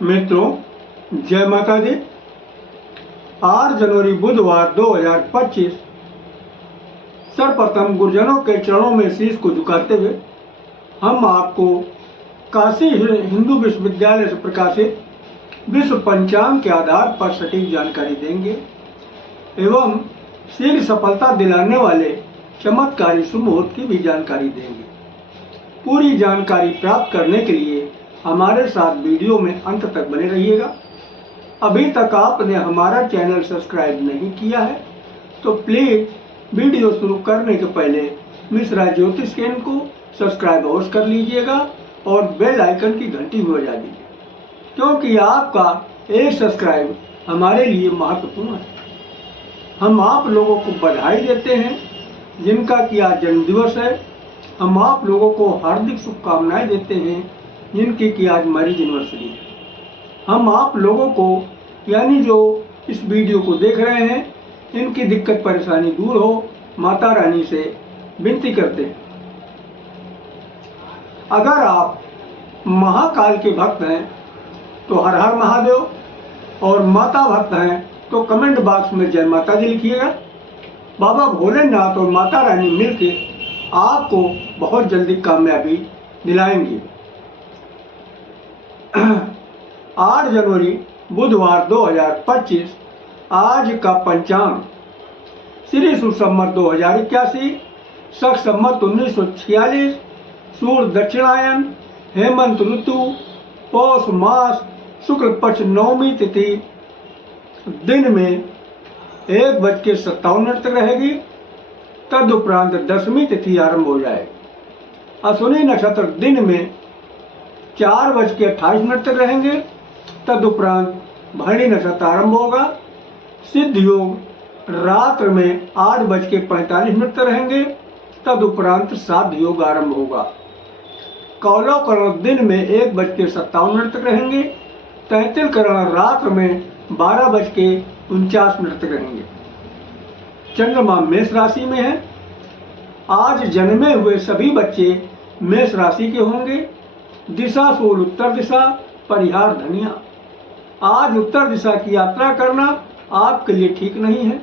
मित्रों, जय माता दी। 8 जनवरी बुधवार 2025 सर्वप्रथम गुरुजनों के चरणों में शीश को झुकाते हुए हम आपको काशी हिंदू विश्वविद्यालय से प्रकाशित विश्व पंचांग के आधार पर सटीक जानकारी देंगे एवं शीघ्र सफलता दिलाने वाले चमत्कारी शुभ मुहूर्त की भी जानकारी देंगे। पूरी जानकारी प्राप्त करने के लिए हमारे साथ वीडियो में अंत तक बने रहिएगा। अभी तक आपने हमारा चैनल सब्सक्राइब नहीं किया है तो प्लीज वीडियो शुरू करने के पहले मिश्रा ज्योतिष केंद्र को सब्सक्राइब अवश्य कर लीजिएगा और बेल आइकन की घंटी भी बजा दीजिए, क्योंकि आपका एक सब्सक्राइब हमारे लिए महत्वपूर्ण है। हम आप लोगों को बधाई देते हैं जिनका कि आज जन्मदिवस है। हम आप लोगों को हार्दिक शुभकामनाएं देते हैं जिनकी कि आज मैरिज एनिवर्सरी है। हम आप लोगों को यानी जो इस वीडियो को देख रहे हैं इनकी दिक्कत परेशानी दूर हो माता रानी से विनती करते हैं। अगर आप महाकाल के भक्त हैं तो हर हर महादेव, और माता भक्त हैं तो कमेंट बॉक्स में जय माता दी लिखिएगा। बाबा भोलेनाथ और माता रानी मिलकर आपको बहुत जल्दी कामयाबी दिलाएंगे। 8 जनवरी बुधवार 2025 आज का पंचांग श्री सुसंवत 2081, शक संवत 1946, सूर्य दक्षिणायन, हेमंत ऋतु, पौष मास, शुक्ल पक्ष नवमी तिथि, दिन में 1:57 तक रहेगी। तदुपरांत दशमी तिथि आरंभ हो जाएगी। अश्विनी नक्षत्र दिन में 4:28 तक रहेंगे। तदुपरांत भरणी नक्षत्र आरंभ होगा। सिद्ध योग रात्र में 8:45 तक रहेंगे। तदुपरांत साध योग आरंभ होगा। कौलव करण दिन में 1:57 तक रहेंगे। तैतिल करण रात्र में 12:49 तक रहेंगे। चंद्रमा मेष राशि में है। आज जन्मे हुए सभी बच्चे मेष राशि के होंगे। दिशा सूल उत्तर दिशा, परिहार धनिया। आज उत्तर दिशा की यात्रा करना आपके लिए ठीक नहीं है।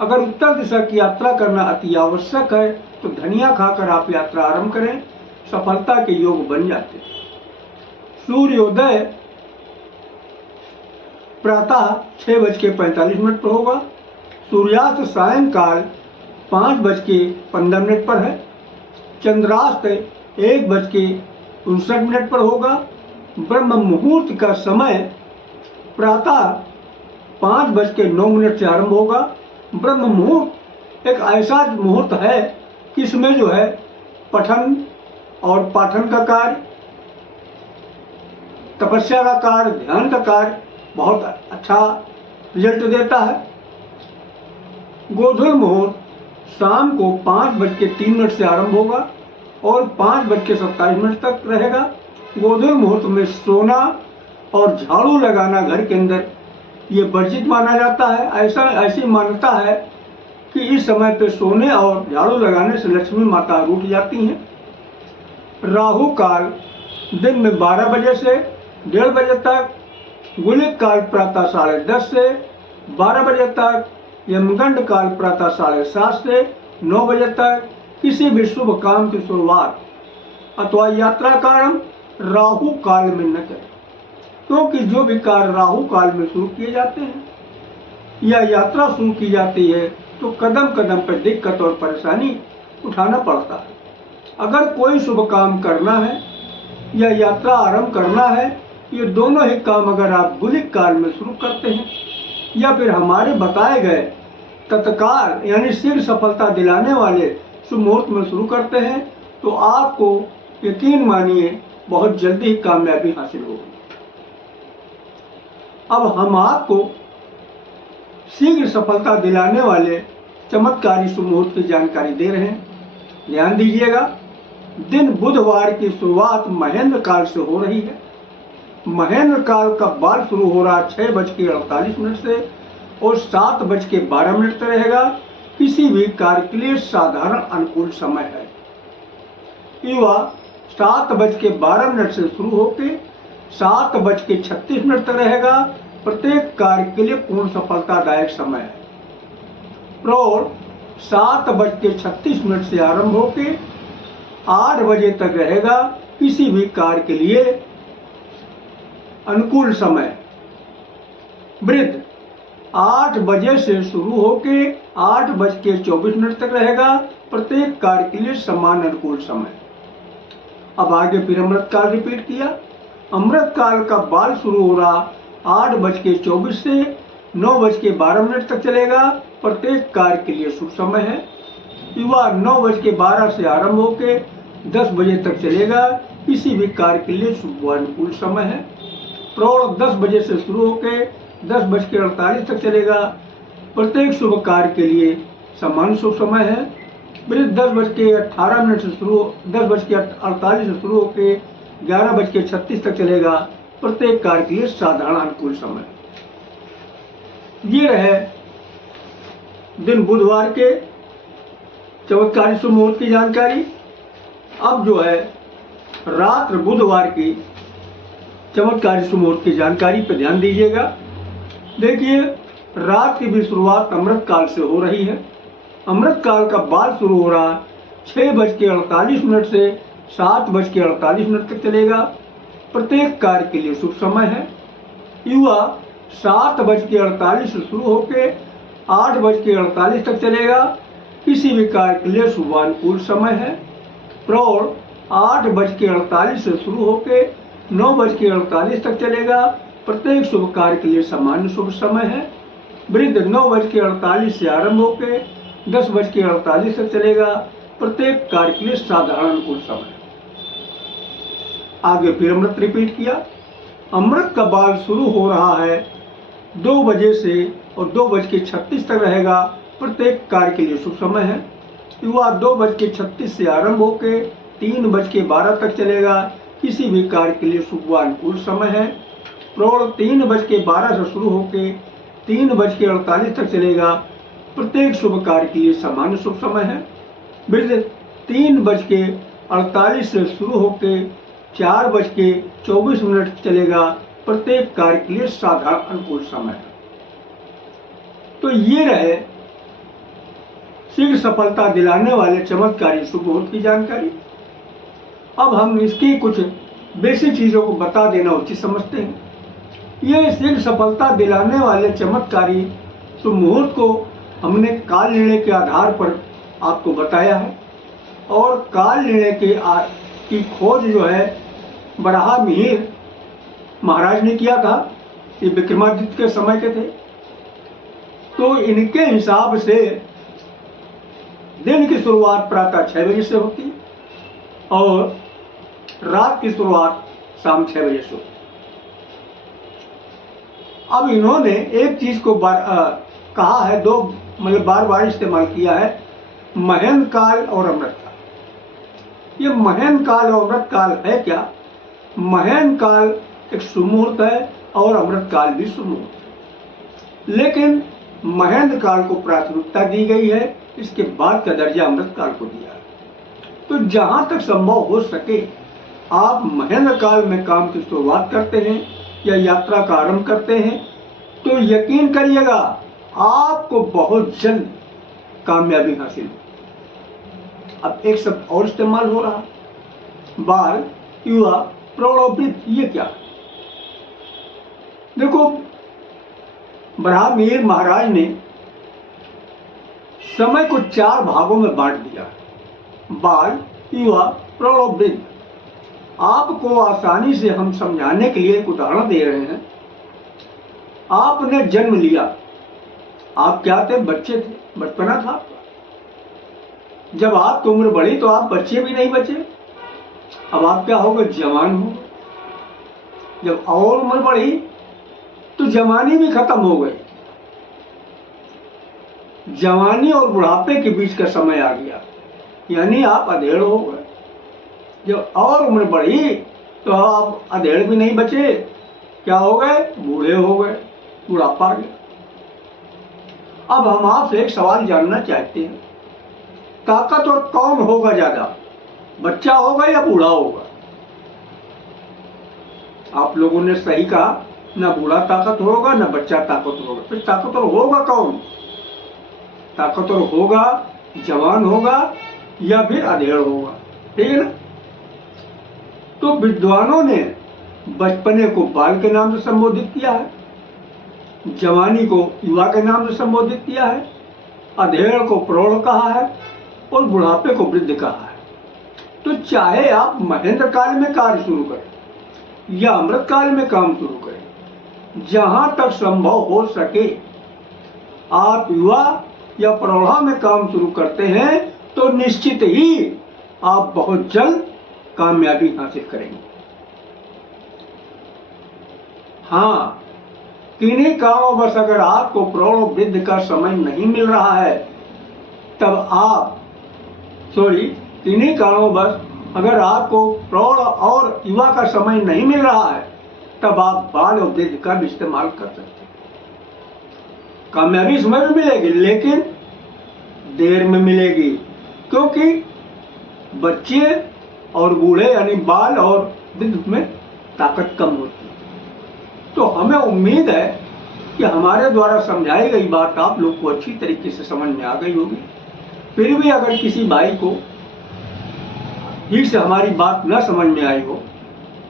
अगर उत्तर दिशा की यात्रा करना अति आवश्यक है तो धनिया खाकर आप यात्रा आरंभ करें, सफलता के योग बन जाते हैं। सूर्योदय प्रातः 6:45 पर होगा। सूर्यास्त सायंकाल 5:15 पर है। चंद्रास्त 1:59 पर होगा। ब्रह्म मुहूर्त का समय प्रातः 5:09 से आरंभ होगा। ब्रह्म मुहूर्त एक ऐसा मुहूर्त है कि इसमें जो है पठन और पाठन का कार्य, तपस्या का कार्य, ध्यान का कार्य बहुत अच्छा रिजल्ट देता है। गोधूल मुहूर्त शाम को 5:03 से आरंभ होगा और 5:27 तक रहेगा। गोधूल मुहूर्त में सोना और झाड़ू लगाना घर के अंदर ये वर्जित माना जाता है। ऐसी मान्यता है कि इस समय पे सोने और झाड़ू लगाने से लक्ष्मी माता रूठ जाती हैं। राहु काल दिन में 12 बजे से 1:30 बजे तक, गुलिक काल प्रातः 10:30 से 12 बजे तक, यमगंड काल प्रातः 7:30 से 9 बजे तक। किसी भी शुभ काम की शुरुआत अथवा यात्रा का आरंभ राहु काल में न करें, क्योंकि जो भी कार्य राहु काल में शुरू किए जाते हैं या यात्रा शुरू की जाती है तो कदम कदम पर दिक्कत और परेशानी उठाना पड़ता है। अगर कोई शुभ काम करना है या यात्रा आरंभ करना है, ये दोनों ही काम अगर आप गुलिक काल में शुरू करते हैं या फिर हमारे बताए गए तत्काल यानी शीघ्र सफलता दिलाने वाले शुभ मुहूर्त में शुरू करते हैं तो आपको यकीन मानिए बहुत जल्दी ही कामयाबी हासिल होगी। अब हम आपको शीघ्र सफलता दिलाने वाले चमत्कारी शुभ मुहूर्त की जानकारी दे रहे हैं। ध्यान दीजिएगा। दिन बुधवार की शुरुआत महेंद्र काल से हो रही है। महेंद्र काल का बाल शुरू हो रहा 6:48 से और 7:12 तक रहेगा। किसी भी कार्य के लिए साधारण अनुकूल समय है। युवा 7:12 से शुरू होकर 7:36 तक रहेगा। प्रत्येक कार्य के लिए पूर्ण सफलतादायक समय है। प्रौढ़ 7:36 से आरंभ होकर 8 बजे तक रहेगा। किसी भी कार्य के लिए अनुकूल समय। वृद्ध 8 बजे से शुरू होकर 8:24 तक रहेगा। प्रत्येक कार्य के लिए समान अनुकूल समय। अब आगे फिर अमृतकाल रिपीट किया। अमृतकाल का बाल शुरू हो रहा 8:24 से 9:12 तक चलेगा। प्रत्येक कार्य के लिए शुभ समय है। युवा 9:12 से आरंभ होकर 10 बजे तक चलेगा। किसी भी कार्य के लिए शुभ अनुकूल समय है। प्रौढ़ 10 बजे से शुरू होकर 10:48 तक चलेगा। प्रत्येक शुभ कार्य के लिए समान शुभ समय है। वृद्ध 10:18 से शुरू 10:48 से शुरू होकर 11:36 तक चलेगा। प्रत्येक कार्य के लिए साधारण अनुकूल समय। ये रहे दिन बुधवार के चमत्कारी शुभ मुहूर्त की जानकारी। अब जो है रात्र बुधवार की चमत्कारी शुभ मुहूर्त की जानकारी पर ध्यान दीजिएगा। देखिए, रात की भी शुरुआत अमृतकाल से हो रही है। अमृतकाल का बाल शुरू हो रहा 6:48 से 7:48 तक चलेगा। प्रत्येक कार्य के लिए शुभ समय है। युवा 7:48 से शुरू होकर 8:48 तक चलेगा। किसी भी कार्य के लिए शुभ अनुकूल समय है। प्रौढ़ 8:48 से शुरू होकर 9:48 तक चलेगा। प्रत्येक शुभ कार्य के लिए सामान्य शुभ समय है। वृद्ध 9:48 से आरंभ होकर 10:48 तक चलेगा। प्रत्येक कार्य के लिए साधारण अनुकूल समय। आगे फिर अमृत रिपीट किया। अमृत का बाल शुरू हो रहा है 2 बजे से और 2:36 तक रहेगा। प्रत्येक कार्य के लिए शुभ समय है। युवा 2:36 से आरंभ होकर 3:12 तक चलेगा। किसी भी कार्य के लिए शुभ अनुकूल समय है। प्रौढ़ 3:12 से शुरू होकर 3:48 तक चलेगा। प्रत्येक शुभ कार्य के लिए सामान्य शुभ समय है। वृद्ध 3:48 से शुरू होकर 4:24 चलेगा। प्रत्येक कार्य के लिए साधारण अनुकूल समय है। तो ये रहे शीघ्र सफलता दिलाने वाले चमत्कारी शुभ मुहूर्त की जानकारी। अब हम इसकी कुछ बेसिक चीजों को बता देना उचित समझते हैं। ये शीघ्र सफलता दिलाने वाले चमत्कारी शुभ मुहूर्त को हमने काल निर्णय के आधार पर आपको बताया है। और काल निर्णय की खोज जो है बराह मिहिर महाराज ने किया था। ये विक्रमादित्य के समय के थे। तो इनके हिसाब से दिन की शुरुआत प्रातः 6 बजे से होती है और रात की शुरुआत शाम 6 बजे से होती है। अब इन्होंने एक चीज को कहा है, दो मतलब बार बार इस्तेमाल किया है, महन काल और अमृत काल। ये महन काल और अमृत काल है क्या? महन काल एक शुभ मुहूर्त है और अमृत काल भी शुभ मुहूर्त है। लेकिन महन काल को प्राथमिकता दी गई है, इसके बाद का दर्जा अमृत काल को दिया है। तो जहां तक संभव हो सके आप महन काल में काम की शुरुआत करते हैं या यात्रा का आरंभ करते हैं तो यकीन करिएगा आपको बहुत जल्द कामयाबी हासिल हो। अब एक शब्द और इस्तेमाल हो रहा, बाल, युवा, प्रौढ़ और वृद्ध। ये क्या? देखो, बराह मिहिर महाराज ने समय को 4 भागों में बांट दिया, बाल, युवा, प्रौढ़ और वृद्ध। आपको आसानी से हम समझाने के लिए एक उदाहरण दे रहे हैं। आपने जन्म लिया, आप क्या थे? बच्चे थे, बचपना था आपका। जब आपकी उम्र बढ़ी तो आप बच्चे भी नहीं बचे, अब आप क्या हो गए? जवान हो गए। जब और उम्र बढ़ी तो जवानी भी खत्म हो गई। जवानी और बुढ़ापे के बीच का समय आ गया, यानी आप अधेड़ हो गए। जब और उम्र बढ़ी तो आप अधेड़ भी नहीं बचे, क्या हो गए? बूढ़े हो गए, बुढ़ापा आ गया। अब हम आपसे एक सवाल जानना चाहते हैं, ताकतवर कौन होगा ज्यादा, बच्चा होगा या बूढ़ा होगा? आप लोगों ने सही कहा, ना बूढ़ा ताकतवर होगा ना बच्चा ताकतवर होगा। फिर ताकतवर होगा कौन? ताकतवर होगा जवान होगा या फिर अधेड़ होगा, ठीक है ना। तो विद्वानों ने बचपने को बाल के नाम से संबोधित किया है, जवानी को युवा के नाम से संबोधित किया है, अधेड़ को प्रौढ़ कहा है और बुढ़ापे को वृद्ध कहा है। तो चाहे आप महेंद्र काल में कार्य शुरू करें या अमृत काल में काम शुरू करें, जहां तक संभव हो सके आप युवा या प्रौढ़ा में काम शुरू करते हैं तो निश्चित ही आप बहुत जल्द कामयाबी हासिल करेंगे। हाँ, किन्हीं कारणवश अगर आपको प्रौढ़ वृद्ध का समय नहीं मिल रहा है तब आप किन्हीं कारणवश अगर आपको प्रौढ़ और युवा का समय नहीं मिल रहा है तब आप बाल और वृद्ध का भी इस्तेमाल कर सकते हैं। कामयाबी इसमें भी मिलेगी लेकिन देर में मिलेगी, क्योंकि बच्चे और बूढ़े यानी बाल और वृद्ध में ताकत कम होती है। तो हमें उम्मीद है कि हमारे द्वारा समझाई गई बात आप लोग को अच्छी तरीके से समझ में आ गई होगी। फिर भी अगर किसी भाई को ठीक से हमारी बात न समझ में आई हो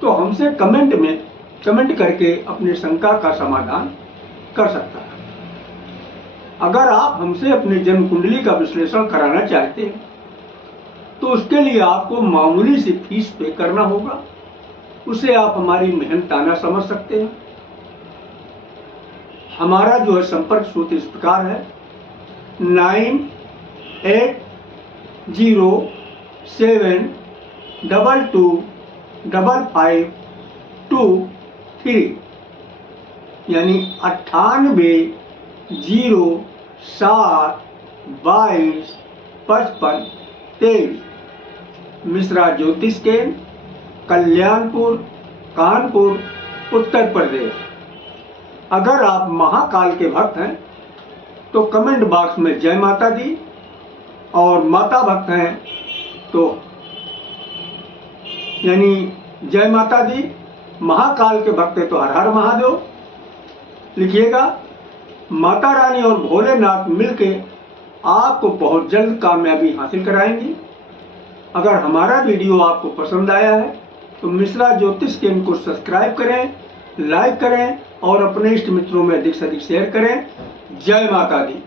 तो हमसे कमेंट करके अपनी शंका का समाधान कर सकता है। अगर आप हमसे अपनी जन्म कुंडली का विश्लेषण कराना चाहते हैं तो उसके लिए आपको मामूली सी फीस पे करना होगा, उसे आप हमारी मेहनताना समझ सकते हैं। हमारा जो है संपर्क सूत्र इस प्रकार है 9807225523 यानी 9807225523। मिश्रा ज्योतिष केंद्र, कल्याणपुर, कानपुर, उत्तर प्रदेश। अगर आप महाकाल के भक्त हैं तो कमेंट बॉक्स में जय माता दी, और माता भक्त हैं तो यानी जय माता दी, महाकाल के भक्त हैं तो हर हर महादेव लिखिएगा। माता रानी और भोलेनाथ मिलके आपको बहुत जल्द कामयाबी हासिल कराएंगी। अगर हमारा वीडियो आपको पसंद आया है तो मिश्रा ज्योतिष केंद्र को सब्सक्राइब करें, लाइक करें और अपने इष्ट मित्रों में अधिक से अधिक शेयर करें। जय माता दी।